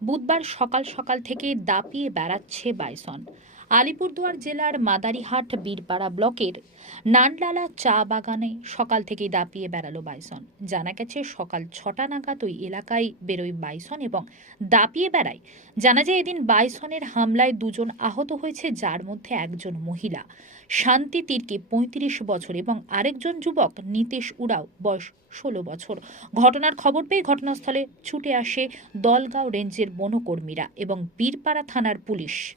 বুধবার সকাল সকাল থেকে দাপিয়ে বেড়াচ্ছে বাইসন। আলিপুরদুয়ার জেলার মাদারিহাট বীরপাড়া ব্লকের নানলালা চা বাগানে সকাল থেকেই দাপিয়ে বেড়ালো বাইসন। জানা গেছে, সকাল ছটা নাগাদ ওই এলাকায় বেরোয় বাইসন এবং দাপিয়ে বেড়ায়। জানা যায়, এদিন বাইসনের হামলায় দুজন আহত হয়েছে, যার মধ্যে একজন মহিলা। শান্তি তির্কি পঁয়ত্রিশ বছর এবং আরেকজন যুবক নিতেশ উড়াও বয়স ষোলো বছর। ঘটনার খবর পেয়ে ঘটনাস্থলে ছুটে আসে দলগাঁও রেঞ্জের বনকর্মীরা এবং বীরপাড়া থানার পুলিশ।